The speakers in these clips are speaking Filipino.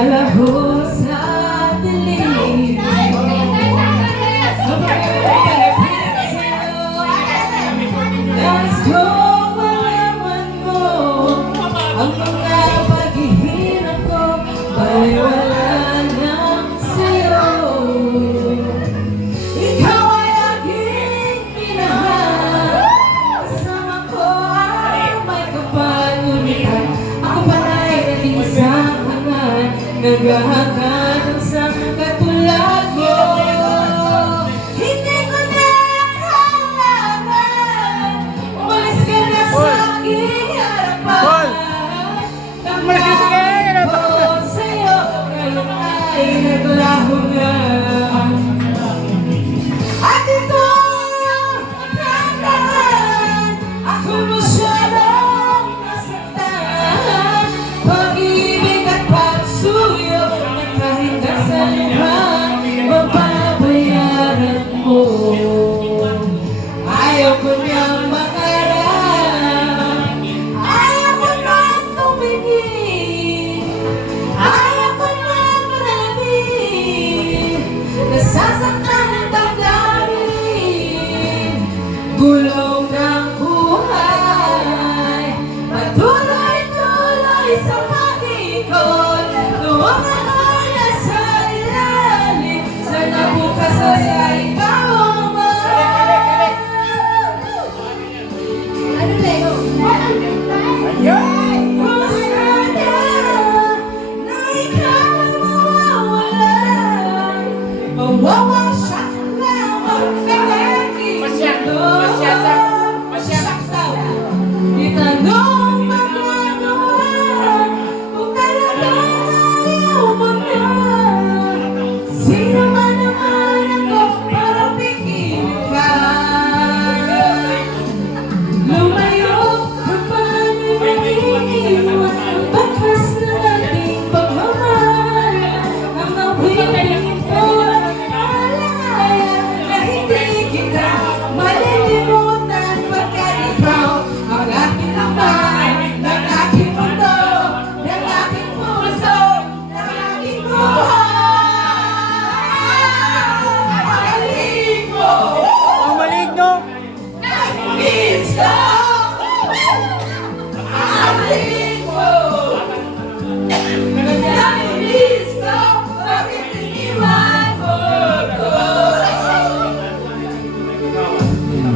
Naglalahos sa dilim. Nais ko malaman mo ang mga paghihirap ko, baliwala lang sa'yo. Ikaw ay aking minahal, kasama ko ay may kapal, ngunit ako panay nag-iisang hangal, naghahanap sa katulad mo. Hindi ko na kailangan umalis ka na sa aking harapan. Tanggap ko sa'yo, ngayon ay naglaho na. At ito ang tandaan, ako'y masyadong nasaktan. Pag-ibig at pagsuyo na kahit nasa luha, mababayaran mo. Ayaw ko niyang makarap, ayaw ko nang tumingin, ayaw ko nang manalangin. Nasasaktan ang damdamin, gulong ng buhay, patuloy-tuloy sa pag-ikot. Noong ako'y nasa ilalim, sana bukas ay ikaw ang mahal. Ano na yun? Kung sana na ikaw mawawala, mawawasak lang ang pinaging mundo. Itanong magagawa kung talagang ayaw mo na. Sino man naman ako para pigilin ka. Lumayo kung paano nag-iiwan ang bakas na ating pagmamahal. Ang awitin ko at malaya na hindi kita malilimutan, pagkat ikaw ang aking laman, ng aking mundo, ng aking puso, ng aking buhay. Mahalin mo, Ang maligno! nais ko. Mahalin mo, nais ko. Bakit iniwan mo ko?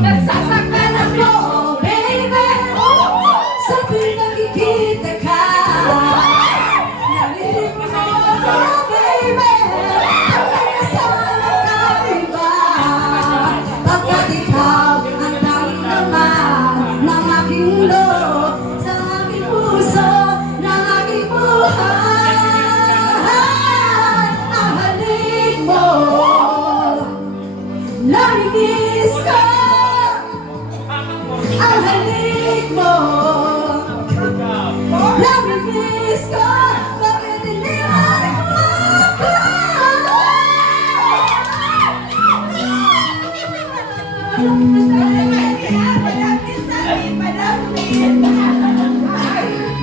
Nasasaktan ako, baby, sa tuwing nakikita ka. Nalilito ako, baby, pagkat kasama ka iba. Pagkat ikaw ang tanging laman ng aking mundo, sa aking puso, ng aking buhay. Ang halik mo, narinis ko. Ang halik mo, narinis ko. Bakit iniwan mo ako?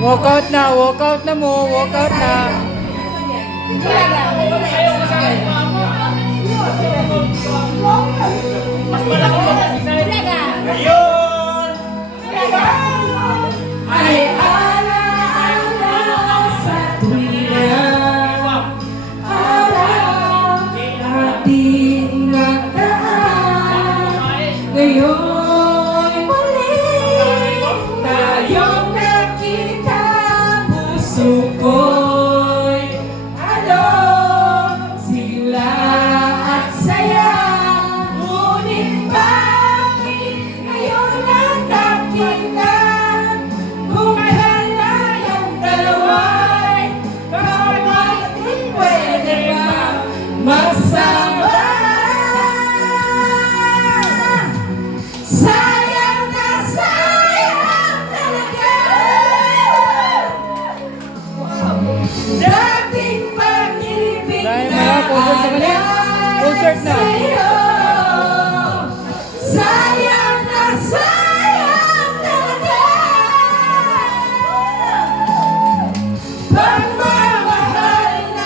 Walkout na mo, walkout na. Ay alaala sa tuwing araw ating nagdaan. Ngayon'y muli tayong nakita, puso ko'y alog, sigla at saya. Ngunit bakit ngayon lang nakita? Kung kailangan dalawa'y kapag pwede ba magsama? Sayang na sayang talaga. Dating pag-ibig Dahil na mga concert na mali. Concert na. sa'yo. Sayang na sayang talaga. Pagmamahal na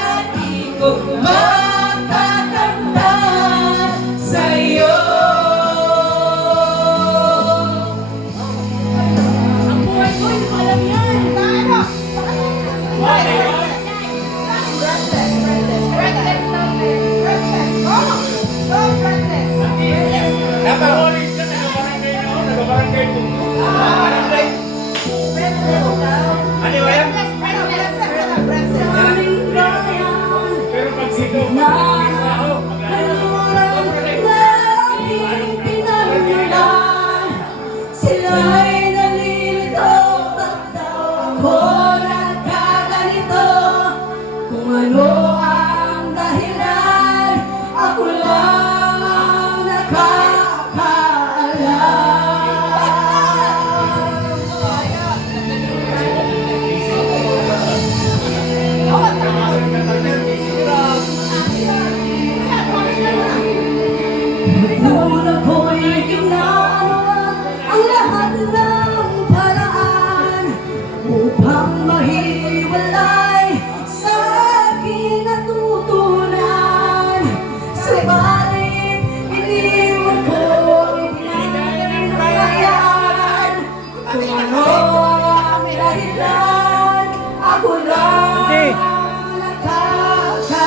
ang dahilan. Ako lang Hindi. ang nakakaalam.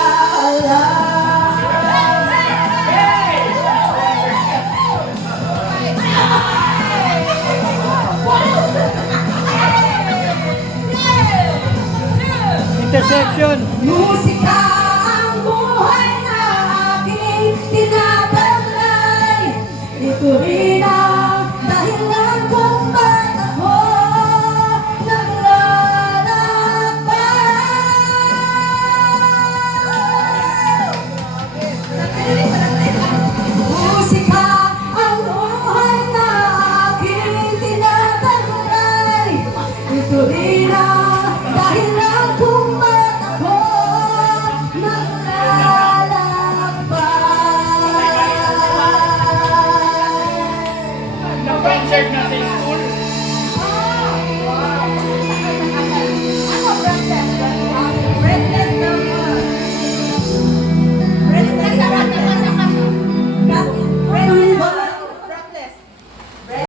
Intersection. Musika ang buhay na aking tinatalay. Ito rin